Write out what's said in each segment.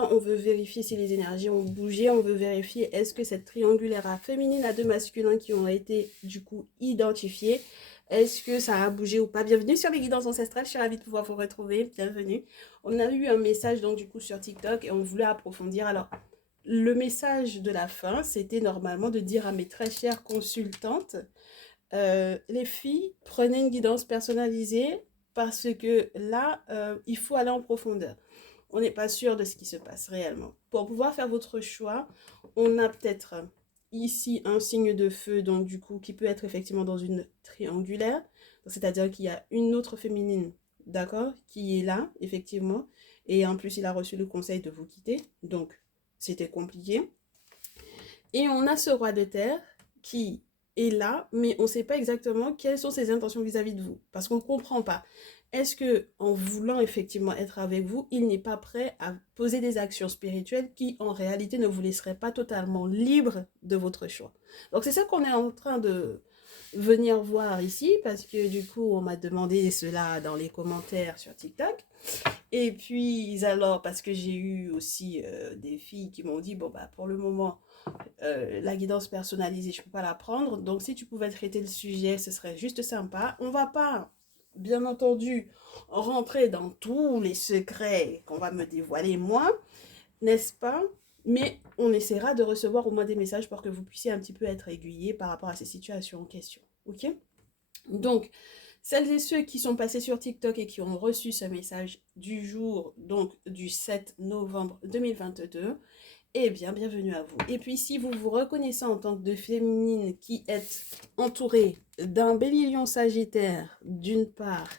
temps, on veut vérifier si les énergies ont bougé, on veut vérifier est-ce que cette triangulaire à féminine a deux masculins qui ont été du coup identifiés. Est-ce que ça a bougé ou pas? Bienvenue sur les guidances ancestrales, je suis ravie de pouvoir vous retrouver, bienvenue. On a eu un message donc du coup sur TikTok et on voulait approfondir. Alors, le message de la fin, c'était normalement de dire à mes très chères consultantes, les filles, prenez une guidance personnalisée parce que là, il faut aller en profondeur. On n'est pas sûr de ce qui se passe réellement. Pour pouvoir faire votre choix, on a peut-être ici un signe de feu, donc du coup, qui peut être effectivement dans une triangulaire, c'est-à-dire qu'il y a une autre féminine, d'accord, qui est là, effectivement, et en plus, il a reçu le conseil de vous quitter, donc c'était compliqué. Et on a ce roi de terre qui est là, mais on ne sait pas exactement quelles sont ses intentions vis-à-vis de vous, parce qu'on ne comprend pas. Est-ce que, en voulant effectivement être avec vous, il n'est pas prêt à poser des actions spirituelles qui, en réalité, ne vous laisseraient pas totalement libre de votre choix? Donc, c'est ça qu'on est en train de venir voir ici, parce que du coup, on m'a demandé cela dans les commentaires sur TikTok. Et puis, alors, parce que j'ai eu aussi des filles qui m'ont dit, bon, bah, pour le moment, la guidance personnalisée, je ne peux pas la prendre. Donc, si tu pouvais traiter le sujet, ce serait juste sympa. On ne va pas, bien entendu, rentrer dans tous les secrets qu'on va me dévoiler moi, n'est-ce pas? Mais on essaiera de recevoir au moins des messages pour que vous puissiez un petit peu être aiguillés par rapport à ces situations en question. Ok? Donc, celles et ceux qui sont passés sur TikTok et qui ont reçu ce message du jour, donc du 7 novembre 2022, eh bien, bienvenue à vous. Et puis, si vous vous reconnaissez en tant que féminine qui êtes entourée d'un bélier sagittaire, d'une part,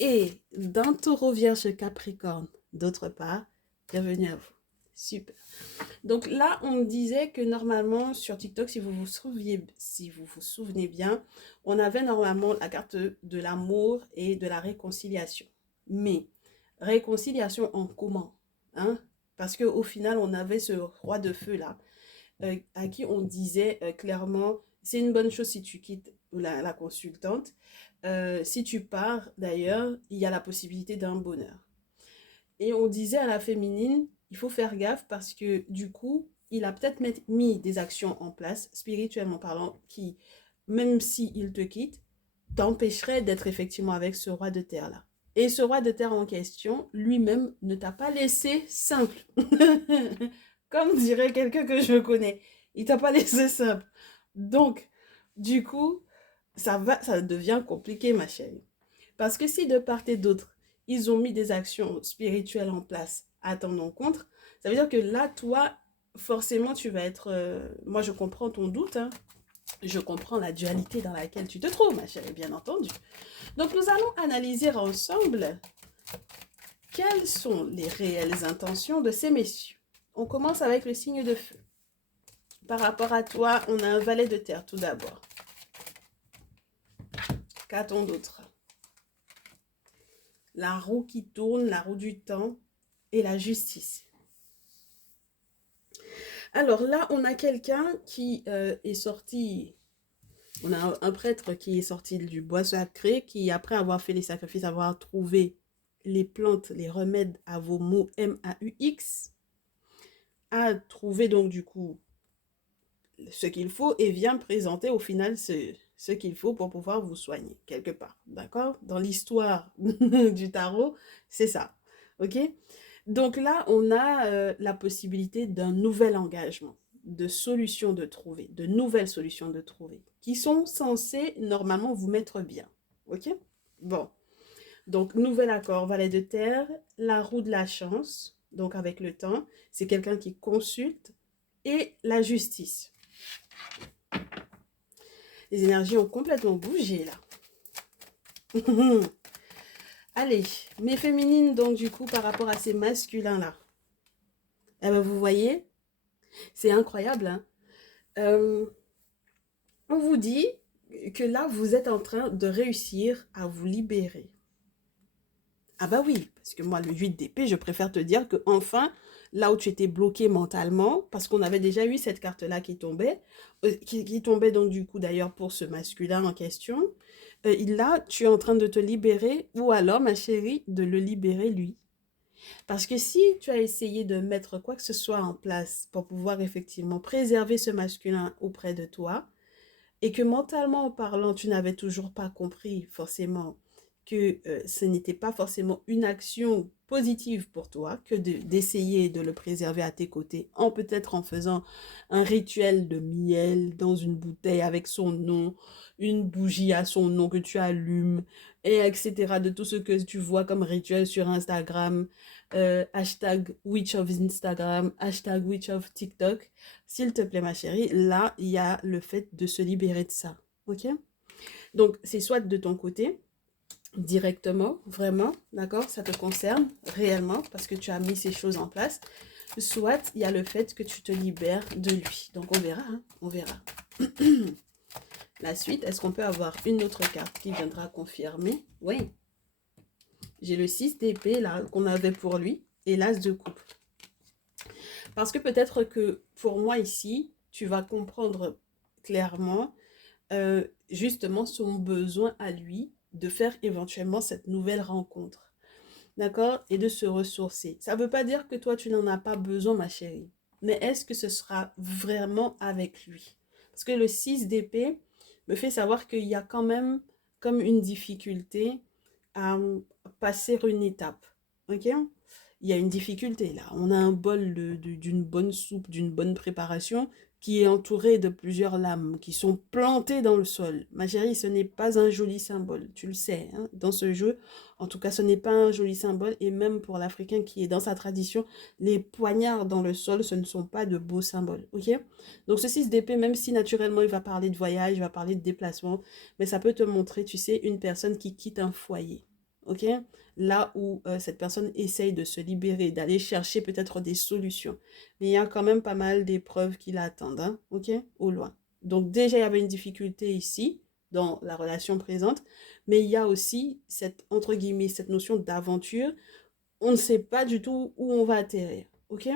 et d'un taureau vierge capricorne, d'autre part, bienvenue à vous. Super. Donc là, on me disait que normalement, sur TikTok, si vous vous souvenez bien, on avait normalement la carte de l'amour et de la réconciliation. Mais, réconciliation en comment, hein? Parce qu'au final, on avait ce roi de feu là, à qui on disait clairement, c'est une bonne chose si tu quittes la consultante. Si tu pars, d'ailleurs, il y a la possibilité d'un bonheur. Et on disait à la féminine, il faut faire gaffe parce que du coup, il a peut-être mis des actions en place, spirituellement parlant, qui, même s'il te quitte, t'empêcherait d'être effectivement avec ce roi de terre-là. Et ce roi de terre en question, lui-même, ne t'a pas laissé simple. Comme dirait quelqu'un que je connais. Il t'a pas laissé simple. Donc, du coup, ça devient compliqué, ma chérie. Parce que si de part et d'autre, ils ont mis des actions spirituelles en place à ton encontre, ça veut dire que là, toi, forcément, tu vas être... moi, je comprends ton doute, hein. Je comprends la dualité dans laquelle tu te trouves, ma chérie, bien entendu. Donc, nous allons analyser ensemble quelles sont les réelles intentions de ces messieurs. On commence avec le signe de feu. Par rapport à toi, on a un valet de terre tout d'abord. Qu'a-t-on d'autre? La roue qui tourne, la roue du temps et la justice. Alors là, on a quelqu'un qui est sorti, on a un prêtre qui est sorti du bois sacré, qui après avoir fait les sacrifices, avoir trouvé les plantes, les remèdes à vos maux MAUX, a trouvé donc du coup ce qu'il faut et vient présenter au final ce qu'il faut pour pouvoir vous soigner quelque part, d'accord? Dans l'histoire du tarot, c'est ça, ok? Donc là, on a la possibilité d'un nouvel engagement, de solutions de trouver, de nouvelles solutions de trouver, qui sont censées normalement vous mettre bien, ok? Bon, donc nouvel accord, valet de terre, la roue de la chance, donc avec le temps, c'est quelqu'un qui consulte, et la justice. Les énergies ont complètement bougé là. Allez, mes féminines donc du coup par rapport à ces masculins là. Eh ben, vous voyez, c'est incroyable, hein. On vous dit que là, vous êtes en train de réussir à vous libérer. Ah bah oui, parce que moi, le 8 d'épée, je préfère te dire que enfin, là où tu étais bloqué mentalement, parce qu'on avait déjà eu cette carte-là qui tombait, qui tombait donc du coup d'ailleurs pour ce masculin en question, là, tu es en train de te libérer, ou alors, ma chérie, de le libérer lui. Parce que si tu as essayé de mettre quoi que ce soit en place pour pouvoir effectivement préserver ce masculin auprès de toi, et que mentalement parlant, tu n'avais toujours pas compris forcément que ce n'était pas forcément une action positive pour toi que d'essayer de le préserver à tes côtés, en peut-être en faisant un rituel de miel dans une bouteille avec son nom, une bougie à son nom que tu allumes, et etc. de tout ce que tu vois comme rituel sur Instagram, hashtag Witch of Instagram, hashtag Witch of TikTok. S'il te plaît, ma chérie, là, il y a le fait de se libérer de ça. Ok? Donc, c'est soit de ton côté, directement, vraiment, d'accord? Ça te concerne réellement parce que tu as mis ces choses en place. Soit il y a le fait que tu te libères de lui. Donc, on verra, hein? On verra. La suite, est-ce qu'on peut avoir une autre carte qui viendra confirmer? Oui. J'ai le 6 d'épée, là, qu'on avait pour lui, et l'as de coupe. Parce que peut-être que pour moi ici, tu vas comprendre clairement justement son besoin à lui de faire éventuellement cette nouvelle rencontre. D'accord? Et de se ressourcer. Ça ne veut pas dire que toi, tu n'en as pas besoin, ma chérie. Mais est-ce que ce sera vraiment avec lui? Parce que le 6 d'épée me fait savoir qu'il y a quand même comme une difficulté à passer une étape. Ok? Il y a une difficulté là. On a un bol d'une bonne soupe, d'une bonne préparation qui est entouré de plusieurs lames qui sont plantées dans le sol. Ma chérie, ce n'est pas un joli symbole. Tu le sais, hein, dans ce jeu. En tout cas, ce n'est pas un joli symbole. Et même pour l'Africain qui est dans sa tradition, les poignards dans le sol, ce ne sont pas de beaux symboles. Ok? Donc ce 6 d'épée, même si naturellement il va parler de voyage, il va parler de déplacement, mais ça peut te montrer, tu sais, une personne qui quitte un foyer. Ok? Là où cette personne essaye de se libérer, d'aller chercher peut-être des solutions. Mais il y a quand même pas mal d'épreuves qui l'attendent, hein, ok, au loin. Donc déjà, il y avait une difficulté ici, dans la relation présente, mais il y a aussi cette, entre guillemets, cette notion d'aventure. On ne sait pas du tout où on va atterrir, ok?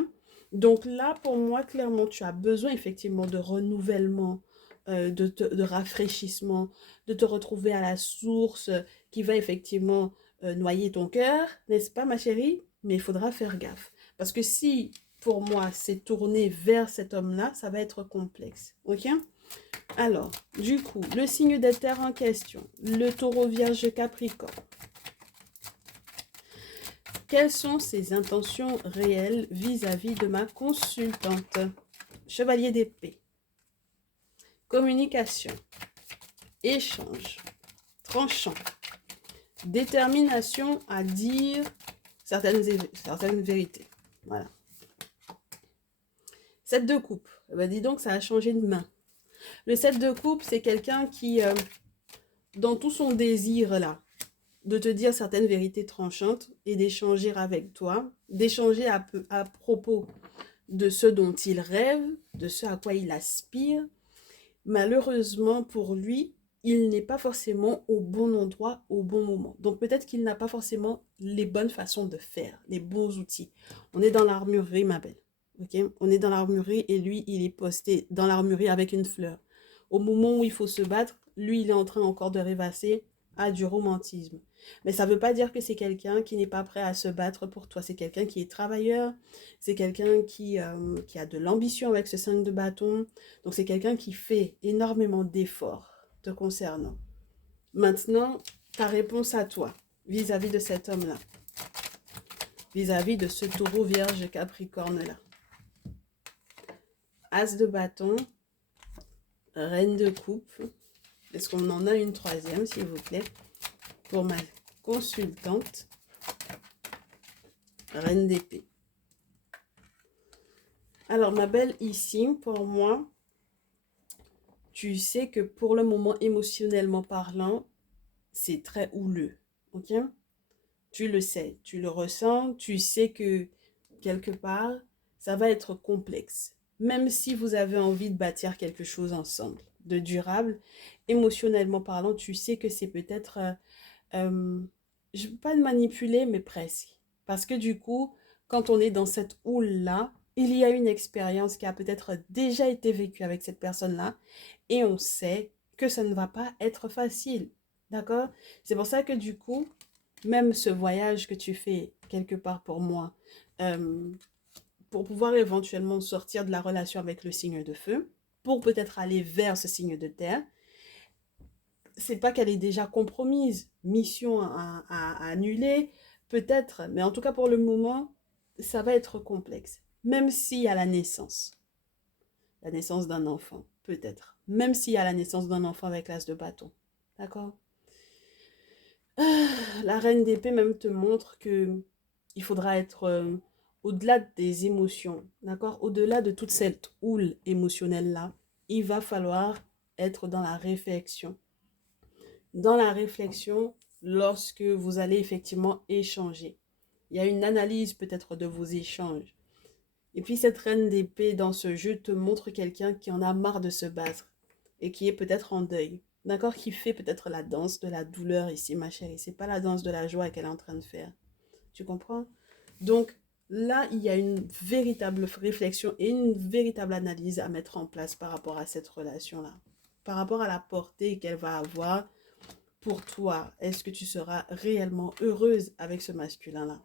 Donc là, pour moi, clairement, tu as besoin effectivement de renouvellement, de rafraîchissement, de te retrouver à la source qui va effectivement noyer ton cœur, n'est-ce pas, ma chérie? Mais il faudra faire gaffe. Parce que si, pour moi, c'est tourné vers cet homme-là, ça va être complexe, ok? Alors, du coup, le signe des terres en question, le taureau vierge capricorne. Quelles sont ses intentions réelles vis-à-vis de ma consultante? Chevalier d'épée. Communication. Échange. Tranchant. Détermination à dire certaines vérités. Voilà. 7 de coupe. Eh ben, dis donc, ça a changé de main. Le 7 de coupe, c'est quelqu'un qui, dans tout son désir là, de te dire certaines vérités tranchantes et d'échanger avec toi, d'échanger à propos de ce dont il rêve, de ce à quoi il aspire. Malheureusement pour lui, il n'est pas forcément au bon endroit, au bon moment. Donc peut-être qu'il n'a pas forcément les bonnes façons de faire, les bons outils. On est dans l'armurerie, ma belle. Okay? On est dans l'armurerie et lui, il est posté dans l'armurerie avec une fleur. Au moment où il faut se battre, lui, il est en train encore de rêvasser à du romantisme. Mais ça ne veut pas dire que c'est quelqu'un qui n'est pas prêt à se battre pour toi. C'est quelqu'un qui est travailleur, c'est quelqu'un qui a de l'ambition avec ce 5 de bâton. Donc c'est quelqu'un qui fait énormément d'efforts te concernant. Maintenant, ta réponse à toi, vis-à-vis de cet homme-là, vis-à-vis de ce taureau vierge capricorne-là. As de bâton, reine de coupe. Est-ce qu'on en a une troisième, s'il vous plaît, pour ma consultante, reine d'épée. Alors, ma belle, ici, pour moi, tu sais que pour le moment, émotionnellement parlant, c'est très houleux, ok? Tu le sais, tu le ressens, tu sais que quelque part, ça va être complexe. Même si vous avez envie de bâtir quelque chose ensemble, de durable, émotionnellement parlant, tu sais que c'est peut-être, je ne veux pas le manipuler, mais presque. Parce que du coup, quand on est dans cette houle-là, il y a une expérience qui a peut-être déjà été vécue avec cette personne-là et on sait que ça ne va pas être facile. D'accord? C'est pour ça que du coup, même ce voyage que tu fais quelque part pour moi, pour pouvoir éventuellement sortir de la relation avec le signe de feu, pour peut-être aller vers ce signe de terre. C'est pas qu'elle est déjà compromise, mission à annuler, peut-être, mais en tout cas pour le moment, ça va être complexe. Même s'il y a la naissance d'un enfant, peut-être. Même s'il y a la naissance d'un enfant avec l'as de bâton. D'accord? La reine d'épée même te montre que il faudra être au-delà des émotions, d'accord? Au-delà de toute cette houle émotionnelle-là, il va falloir être dans la réflexion. Dans la réflexion, lorsque vous allez effectivement échanger. Il y a une analyse peut-être de vos échanges. Et puis cette reine d'épée dans ce jeu te montre quelqu'un qui en a marre de se battre et qui est peut-être en deuil. D'accord? Qui fait peut-être la danse de la douleur ici, ma chérie. C'est pas la danse de la joie qu'elle est en train de faire. Tu comprends? Donc là, il y a une véritable réflexion et une véritable analyse à mettre en place par rapport à cette relation-là. Par rapport à la portée qu'elle va avoir pour toi. Est-ce que tu seras réellement heureuse avec ce masculin-là?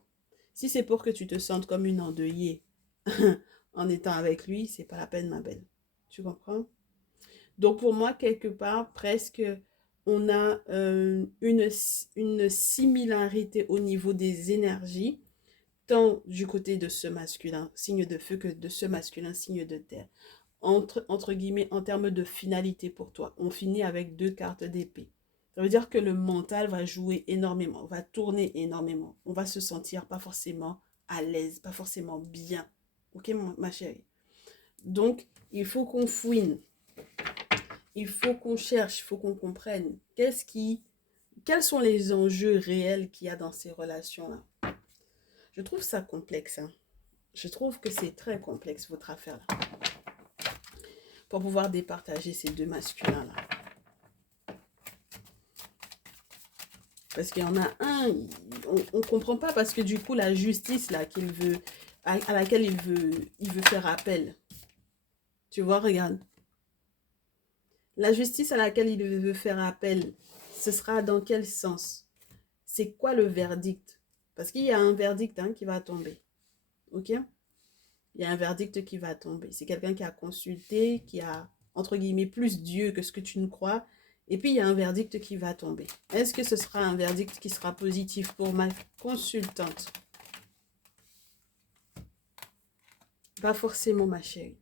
Si c'est pour que tu te sentes comme une endeuillée en étant avec lui, c'est pas la peine, ma belle. Tu comprends? Donc pour moi, quelque part, presque, on a une similarité au niveau des énergies, tant du côté de ce masculin, signe de feu, que de ce masculin, signe de terre. Entre guillemets, en termes de finalité pour toi. On finit avec 2 cartes d'épée. Ça veut dire que le mental va jouer énormément, va tourner énormément. On va se sentir pas forcément à l'aise, pas forcément bien. Ok, ma chérie? Donc, il faut qu'on fouine. Il faut qu'on cherche, il faut qu'on comprenne. Quels sont les enjeux réels qu'il y a dans ces relations-là? Je trouve ça complexe. Hein. Je trouve que c'est très complexe, votre affaire-là. Pour pouvoir départager ces deux masculins-là. Parce qu'il y en a un, on ne comprend pas parce que du coup, la justice là qu'il veut, à laquelle il veut faire appel. Tu vois, regarde. La justice à laquelle il veut faire appel, ce sera dans quel sens? C'est quoi le verdict? Parce qu'il y a un verdict hein, qui va tomber. Ok? Il y a un verdict qui va tomber. C'est quelqu'un qui a consulté, qui a, entre guillemets, plus Dieu que ce que tu ne crois. Et puis, il y a un verdict qui va tomber. Est-ce que ce sera un verdict qui sera positif pour ma consultante? Pas forcément, ma chérie.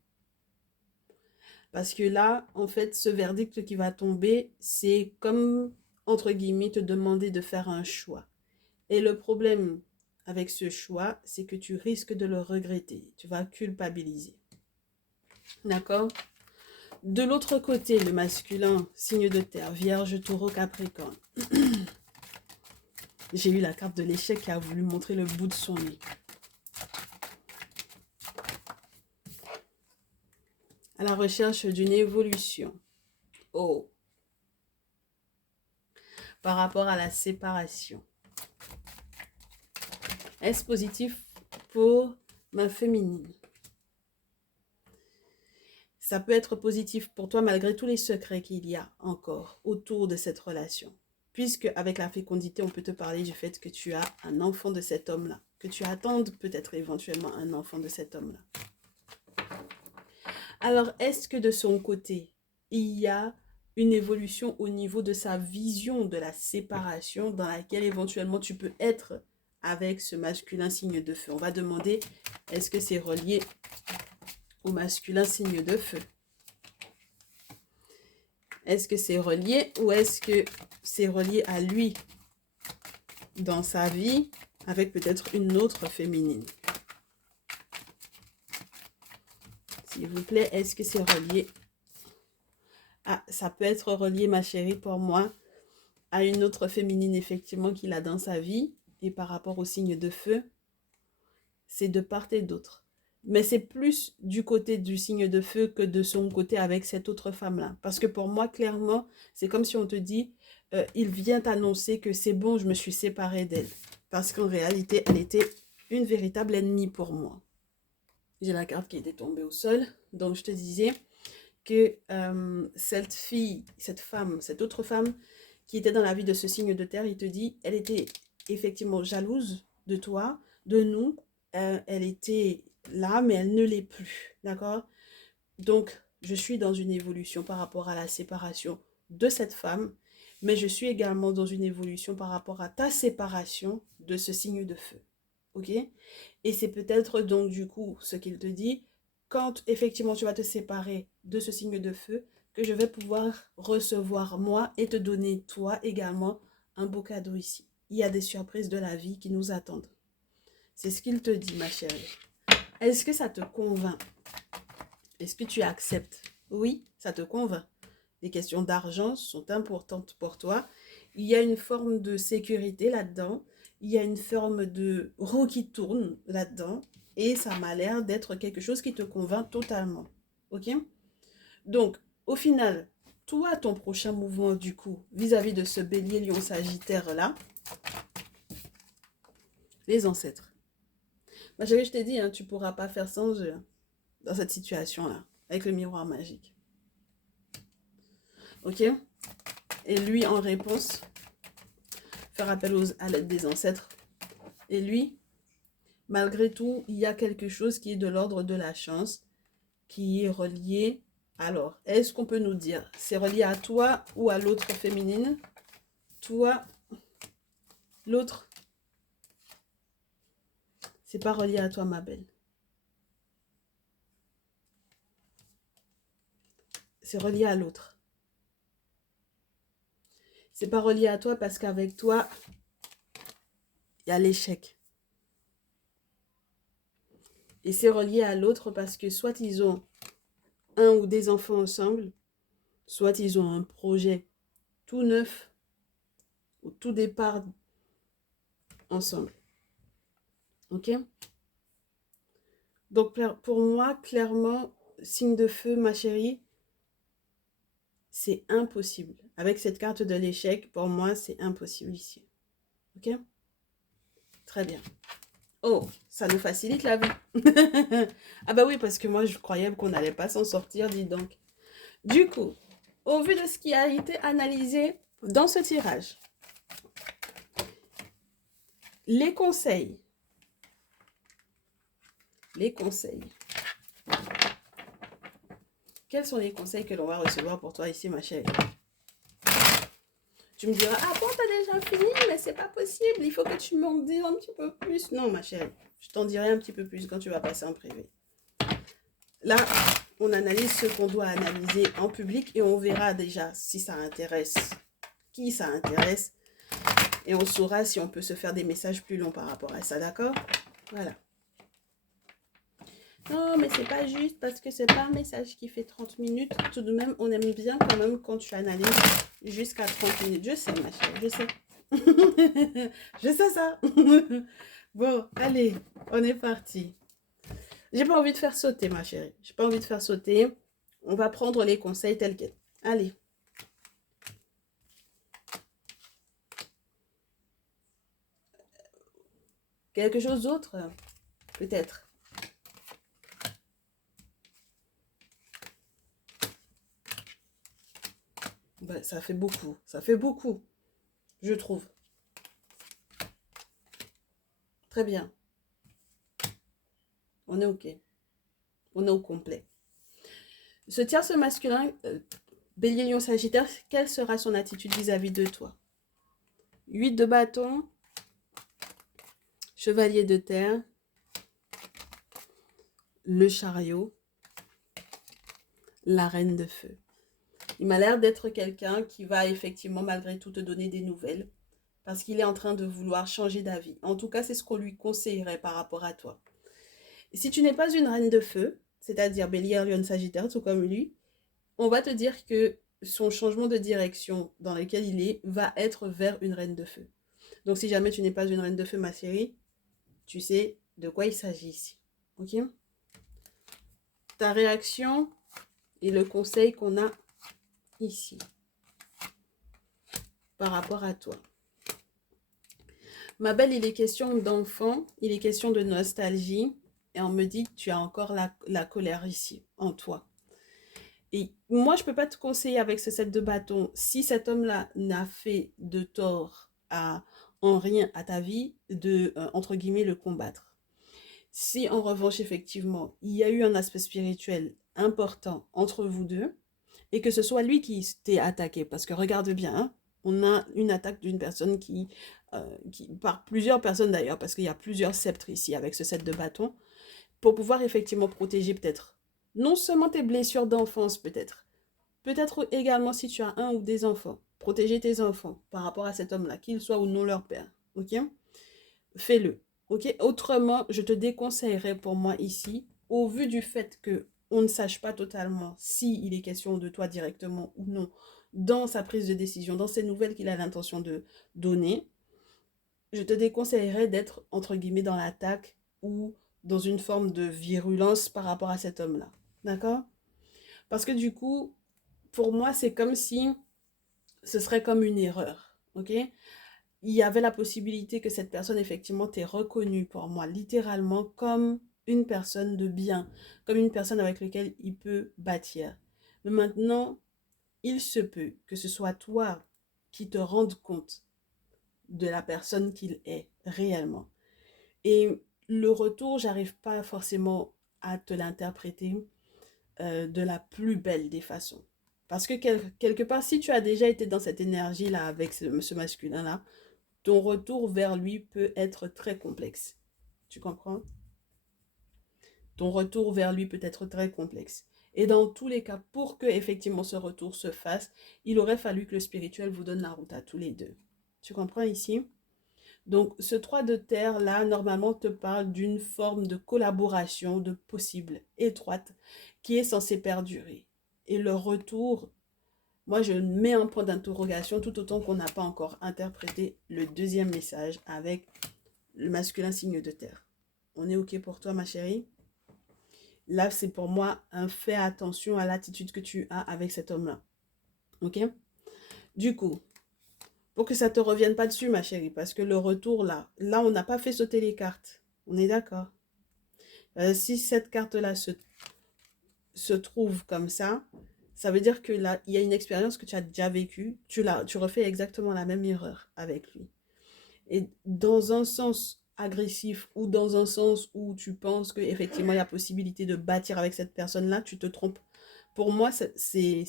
Parce que là, en fait, ce verdict qui va tomber, c'est comme, entre guillemets, te demander de faire un choix. Et le problème avec ce choix, c'est que tu risques de le regretter. Tu vas culpabiliser. D'accord? De l'autre côté, le masculin, signe de terre, vierge, taureau, capricorne. J'ai eu la carte de l'échec qui a voulu montrer le bout de son nez. À la recherche d'une évolution. Oh. Par rapport à la séparation. Est-ce positif pour ma féminine? Ça peut être positif pour toi malgré tous les secrets qu'il y a encore autour de cette relation. Puisque avec la fécondité, on peut te parler du fait que tu as un enfant de cet homme-là. Que tu attendes peut-être éventuellement un enfant de cet homme-là. Alors, est-ce que de son côté, il y a une évolution au niveau de sa vision de la séparation dans laquelle éventuellement tu peux être avec ce masculin signe de feu? On va demander, est-ce que c'est relié au masculin signe de feu? Est-ce que c'est relié ou est-ce que c'est relié à lui dans sa vie avec peut-être une autre féminine? S'il vous plaît, est-ce que c'est relié? Ah, ça peut être relié, ma chérie, pour moi, à une autre féminine, effectivement, qu'il a dans sa vie. Et par rapport au signe de feu, c'est de part et d'autre. Mais c'est plus du côté du signe de feu que de son côté avec cette autre femme-là. Parce que pour moi, clairement, c'est comme si on te dit, il vient annoncer que c'est bon, je me suis séparée d'elle. Parce qu'en réalité, elle était une véritable ennemie pour moi. J'ai la carte qui était tombée au sol. Donc, je te disais que cette fille, cette femme, cette autre femme qui était dans la vie de ce signe de terre, il te dit, elle était effectivement jalouse de toi de nous, elle était là, mais elle ne l'est plus, d'accord? Donc, je suis dans une évolution par rapport à la séparation de cette femme, mais je suis également dans une évolution par rapport à ta séparation de ce signe de feu. Ok? Et c'est peut-être donc du coup ce qu'il te dit, quand effectivement tu vas te séparer de ce signe de feu, que je vais pouvoir recevoir moi et te donner toi également un beau cadeau ici. Il y a des surprises de la vie qui nous attendent. C'est ce qu'il te dit, ma chérie. Est-ce que ça te convainc? Est-ce que tu acceptes? Oui, ça te convainc. Les questions d'argent sont importantes pour toi. Il y a une forme de sécurité là-dedans. Il y a une forme de roue qui tourne là-dedans. Et ça m'a l'air d'être quelque chose qui te convainc totalement. Ok? Donc, au final, toi, ton prochain mouvement, du coup, vis-à-vis de ce bélier lion sagittaire-là, les ancêtres. Ma chérie, je t'ai dit, hein, tu ne pourras pas faire sans eux dans cette situation-là, avec le miroir magique. Ok? Et lui, en réponse, faire appel à l'aide des ancêtres. Et lui, malgré tout, il y a quelque chose qui est de l'ordre de la chance, qui est relié. Alors, est-ce qu'on peut nous dire, c'est relié à toi ou à l'autre féminine? Toi, l'autre, c'est pas relié à toi, ma belle. C'est relié à l'autre. C'est pas relié à toi parce qu'avec toi, il y a l'échec. Et c'est relié à l'autre parce que soit ils ont un ou des enfants ensemble, soit ils ont un projet tout neuf, au tout départ ensemble. Ok? Donc pour moi, clairement, signe de feu, ma chérie, c'est impossible. Avec cette carte de l'échec, pour moi, c'est impossible ici. Ok? Très bien. Oh, ça nous facilite la vie. Ah bah oui, parce que moi, je croyais qu'on n'allait pas s'en sortir, dis donc. Du coup, au vu de ce qui a été analysé dans ce tirage, les conseils. Les conseils. Quels sont les conseils que l'on va recevoir pour toi ici, ma chérie? Tu me diras, ah bon, t'as déjà fini, mais c'est pas possible, il faut que tu m'en dises un petit peu plus. Non, ma chérie, je t'en dirai un petit peu plus quand tu vas passer en privé. Là, on analyse ce qu'on doit analyser en public et on verra déjà si ça intéresse, qui ça intéresse. Et on saura si on peut se faire des messages plus longs par rapport à ça, d'accord? Voilà. Non, mais c'est pas juste parce que c'est pas un message qui fait 30 minutes. Tout de même, on aime bien quand même quand tu analyses jusqu'à 30 minutes. Je sais, ma chérie, je sais. Je sais ça. Bon, allez, on est parti. J'ai pas envie de faire sauter, ma chérie. J'ai pas envie de faire sauter. On va prendre les conseils tels quels. Allez. Quelque chose d'autre? Peut-être. Ben, ça fait beaucoup. Ça fait beaucoup, je trouve. Très bien. On est OK. On est au complet. Ce tierce masculin, Bélier, Lion, Sagittaire, quelle sera son attitude vis-à-vis de toi? 8 de bâton, Chevalier de terre, le chariot, la reine de feu. Il m'a l'air d'être quelqu'un qui va effectivement malgré tout te donner des nouvelles parce qu'il est en train de vouloir changer d'avis. En tout cas, c'est ce qu'on lui conseillerait par rapport à toi. Et si tu n'es pas une reine de feu, c'est-à-dire Bélier, Lion, Sagittaire, tout comme lui, on va te dire que son changement de direction dans lequel il est va être vers une reine de feu. Donc si jamais tu n'es pas une reine de feu, ma chérie, tu sais de quoi il s'agit ici. Ok? Ta réaction et le conseil qu'on a ici par rapport à toi. Ma belle, il est question d'enfant, il est question de nostalgie. Et on me dit que tu as encore la colère ici, en toi. Et moi, je ne peux pas te conseiller avec ce set de bâton. Si cet homme-là n'a fait de tort à en rien à ta vie de, entre guillemets, le combattre. Si en revanche, effectivement, il y a eu un aspect spirituel important entre vous deux, et que ce soit lui qui t'ait attaqué, parce que regarde bien, hein, on a une attaque d'une personne par plusieurs personnes d'ailleurs, parce qu'il y a plusieurs sceptres ici avec ce set de bâtons, pour pouvoir effectivement protéger peut-être non seulement tes blessures d'enfance peut-être également si tu as un ou des enfants, protéger tes enfants par rapport à cet homme-là, qu'il soit ou non leur père, ok? Fais-le, ok? Autrement, je te déconseillerais pour moi ici, au vu du fait que on ne sache pas totalement si il est question de toi directement ou non dans sa prise de décision, dans ces nouvelles qu'il a l'intention de donner, je te déconseillerais d'être entre guillemets dans l'attaque ou dans une forme de virulence par rapport à cet homme-là. D'accord? Parce que du coup, pour moi, c'est comme si ce serait comme une erreur. Ok? Il y avait la possibilité que cette personne, effectivement, t'ait reconnu pour moi, littéralement, comme une personne de bien, comme une personne avec laquelle il peut bâtir. Mais maintenant, il se peut que ce soit toi qui te rendes compte de la personne qu'il est réellement. Et le retour, j'arrive pas forcément à te l'interpréter de la plus belle des façons. Parce que quelque part, si tu as déjà été dans cette énergie-là avec ce masculin-là, ton retour vers lui peut être très complexe. Tu comprends? Ton retour vers lui peut être très complexe. Et dans tous les cas, pour que effectivement ce retour se fasse, il aurait fallu que le spirituel vous donne la route à tous les deux. Tu comprends ici? Donc, ce 3 de terre là, normalement, te parle d'une forme de collaboration de possible, étroite, qui est censée perdurer. Et le retour, moi, je mets un point d'interrogation tout autant qu'on n'a pas encore interprété le deuxième message avec le masculin signe de terre. On est OK pour toi, ma chérie? Là, c'est pour moi un fais attention à l'attitude que tu as avec cet homme-là. OK? Du coup, pour que ça ne te revienne pas dessus, ma chérie, parce que le retour, là, on n'a pas fait sauter les cartes. On est d'accord? Si cette carte-là se trouve comme ça veut dire que là, il y a une expérience que tu as déjà vécue, tu refais exactement la même erreur avec lui. Et dans un sens agressif ou dans un sens où tu penses qu'effectivement il y a possibilité de bâtir avec cette personne-là, tu te trompes. Pour moi, c'est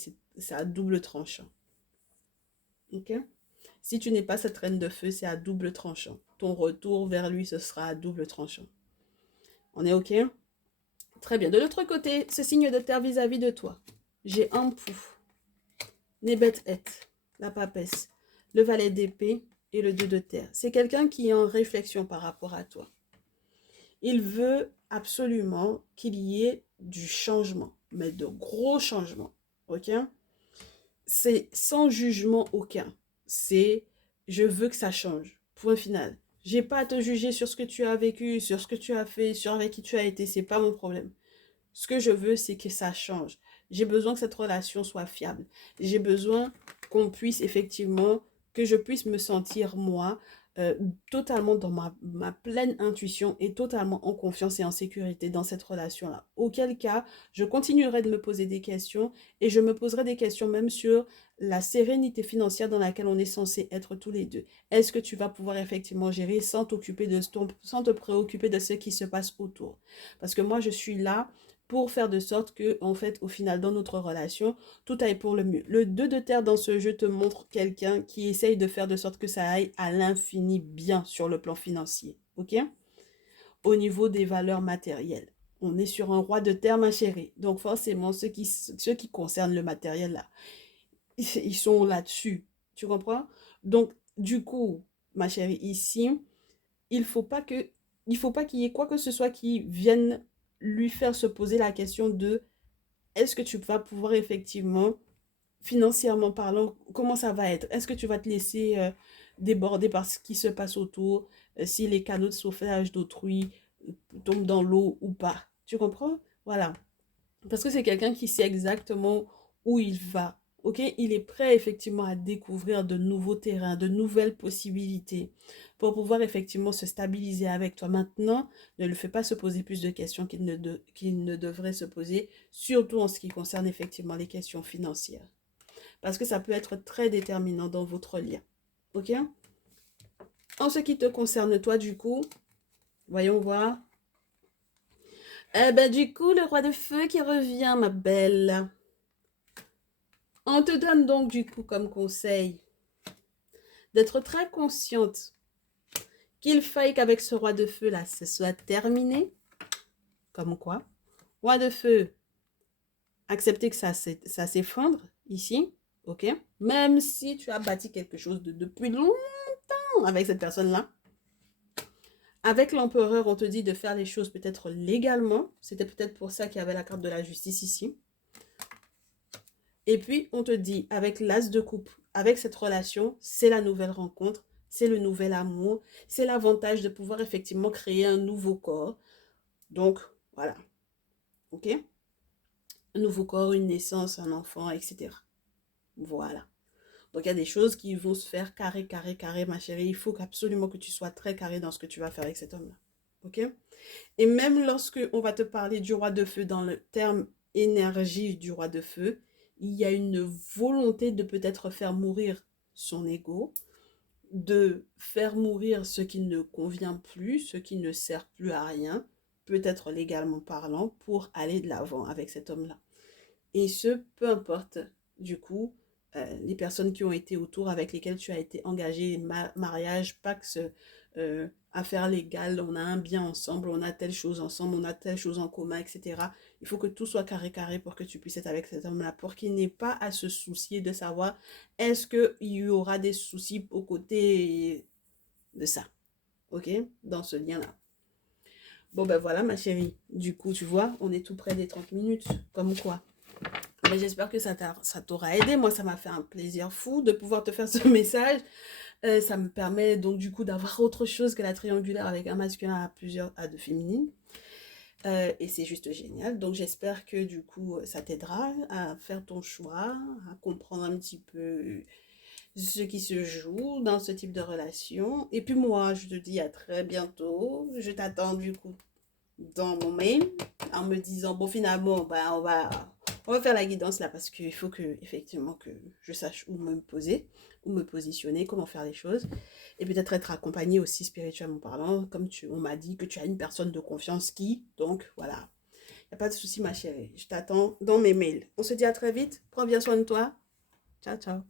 à double tranchant. Ok? Si tu n'es pas cette reine de feu, c'est à double tranchant. Ton retour vers lui, ce sera à double tranchant. On est ok? Très bien. De l'autre côté, ce signe de terre vis-à-vis de toi. J'ai un pouf, Nebet et, la papesse, le valet d'épée et le 2 de terre. C'est quelqu'un qui est en réflexion par rapport à toi. Il veut absolument qu'il y ait du changement, mais de gros changements. Ok? C'est sans jugement aucun. C'est je veux que ça change. Point final. J'ai pas à te juger sur ce que tu as vécu, sur ce que tu as fait, sur avec qui tu as été. C'est pas mon problème. Ce que je veux, c'est que ça change. J'ai besoin que cette relation soit fiable. J'ai besoin qu'on puisse effectivement, que je puisse me sentir moi, euh, totalement dans ma pleine intuition et totalement en confiance et en sécurité dans cette relation-là. Auquel cas, je continuerai de me poser des questions et je me poserai des questions même sur la sérénité financière dans laquelle on est censé être tous les deux. Est-ce que tu vas pouvoir effectivement gérer sans sans te préoccuper de ce qui se passe autour? Parce que moi, je suis là pour faire de sorte que, en fait, au final, dans notre relation, tout aille pour le mieux. Le 2 de terre dans ce jeu te montre quelqu'un qui essaye de faire de sorte que ça aille à l'infini bien sur le plan financier. Ok? Au niveau des valeurs matérielles. On est sur un roi de terre, ma chérie. Donc forcément, ceux qui concernent le matériel, là, ils sont là-dessus. Tu comprends? Donc, du coup, ma chérie, ici, il faut pas que, il faut pas qu'il y ait quoi que ce soit qui vienne lui faire se poser la question de est-ce que tu vas pouvoir effectivement, financièrement parlant, comment ça va être? Est-ce que tu vas te laisser déborder par ce qui se passe autour, si les canaux de sauvetage d'autrui tombent dans l'eau ou pas? Tu comprends? Voilà. Parce que c'est quelqu'un qui sait exactement où il va. Ok, il est prêt effectivement à découvrir de nouveaux terrains, de nouvelles possibilités pour pouvoir effectivement se stabiliser avec toi. Maintenant, ne le fais pas se poser plus de questions qu'il ne devrait se poser, surtout en ce qui concerne effectivement les questions financières. Parce que ça peut être très déterminant dans votre lien. Ok? En ce qui te concerne toi, du coup, voyons voir. Eh ben, du coup, le roi de feu qui revient, ma belle. On te donne donc, du coup, comme conseil d'être très consciente qu'il faille qu'avec ce roi de feu-là, ce soit terminé. Comme quoi? Roi de feu, accepter que ça s'effondre ici, ok? Même si tu as bâti quelque chose depuis longtemps avec cette personne-là. Avec l'empereur, on te dit de faire les choses peut-être légalement. C'était peut-être pour ça qu'il y avait la carte de la justice ici. Et puis, on te dit, avec l'as de coupe, avec cette relation, c'est la nouvelle rencontre, c'est le nouvel amour, c'est l'avantage de pouvoir effectivement créer un nouveau corps. Donc, voilà. Ok? Un nouveau corps, une naissance, un enfant, etc. Voilà. Donc, il y a des choses qui vont se faire carré, carré, carré, ma chérie. Il faut absolument que tu sois très carré dans ce que tu vas faire avec cet homme-là. Ok? Et même lorsque on va te parler du roi de feu dans le terme énergie du roi de feu, il y a une volonté de peut-être faire mourir son ego, de faire mourir ce qui ne convient plus, ce qui ne sert plus à rien, peut-être légalement parlant, pour aller de l'avant avec cet homme-là. Et ce, peu importe, du coup, les personnes qui ont été autour, avec lesquelles tu as été engagé, mariage, pax, affaires légales, on a un bien ensemble, on a telle chose ensemble, on a telle chose en commun, etc. Il faut que tout soit carré carré pour que tu puisses être avec cet homme-là, pour qu'il n'ait pas à se soucier de savoir est-ce qu'il y aura des soucis aux côtés de ça, ok? Dans ce lien-là. Bon ben voilà ma chérie, du coup tu vois, on est tout près des 30 minutes, comme quoi. Mais j'espère que ça t'aura aidé. Moi, ça m'a fait un plaisir fou de pouvoir te faire ce message. Ça me permet donc du coup d'avoir autre chose que la triangulaire avec un masculin à deux féminines. Et c'est juste génial. Donc j'espère que du coup, ça t'aidera à faire ton choix, à comprendre un petit peu ce qui se joue dans ce type de relation. Et puis moi, je te dis à très bientôt. Je t'attends du coup dans mon mail en me disant bon finalement bah, on va faire la guidance là parce qu'il faut que effectivement que je sache où me poser, où me positionner, comment faire les choses et peut-être être accompagnée aussi spirituellement parlant comme on m'a dit que tu as une personne de confiance qui donc voilà, il n'y a pas de souci ma chérie, je t'attends dans mes mails. On se dit à très vite, prends bien soin de toi, ciao ciao.